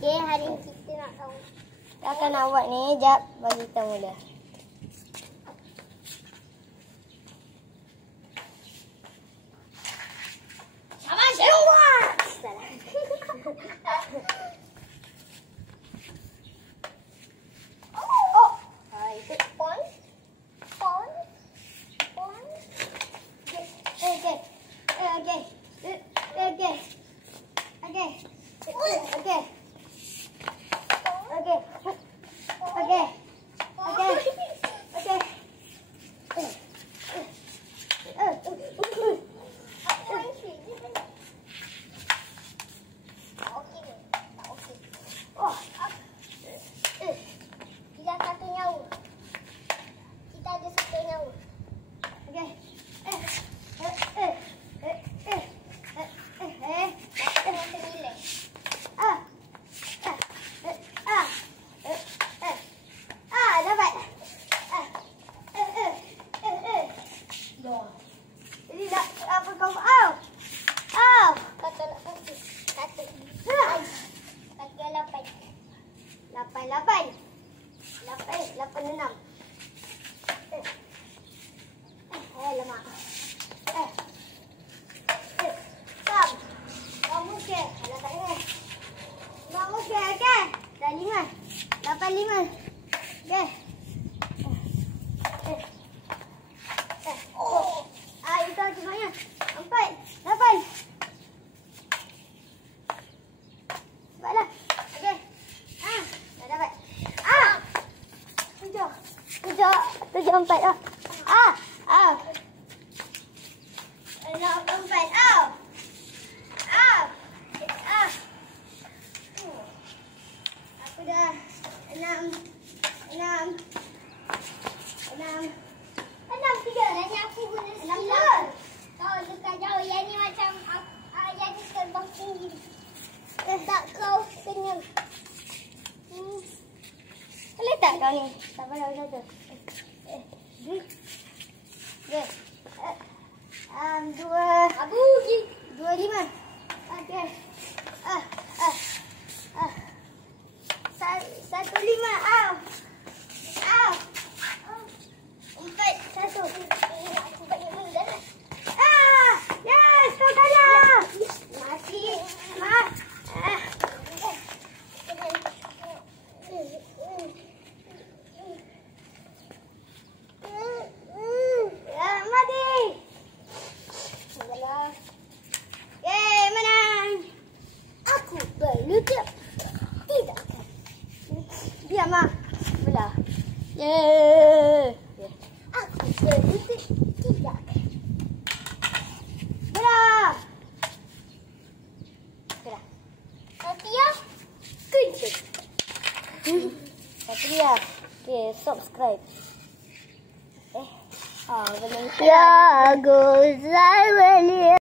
Okey, hari ni kita nak tahu. Kita akan nak buat ni. Jap, bagi kita mula. Sama semua. Salah. Oh. Itu pon. Okay. Kita satu nyawa. Kita ada satu nyawa. Jadi apa kau? Au! Kata nak kasih. Kata. Kata 8, 6. Lemak. Sam. Kamu ke? Alah tak dengar. Kamu ke? Okey. Dah 5. 8, 5. Okey. Itu cumanya. 4, 8. Baiklah. Okey. Dah dapat. 7, 4 dah. 4. Aku dah 6. 3. Yang ni aku guna 9. Kau dekat jauh. Yang ni macam yang ni terbang tinggi. Tak kau senyum. Boleh tak kau ni? Tak payah satu. Okey. 2. Abu. 2, 5. Okey. 1, 5. 4, 1. Aku banyak benda dah. Yes, kau kalah. Masih. Mati. Yeay, menang. Aku berlutut. Tidak. Diam, Mak. Belah. Yeay. Aku berlutut. Tidak. Belah. Belah. Satria. Kunci. Satria. Okay, subscribe. Belum. Ya, Gus, saya beli.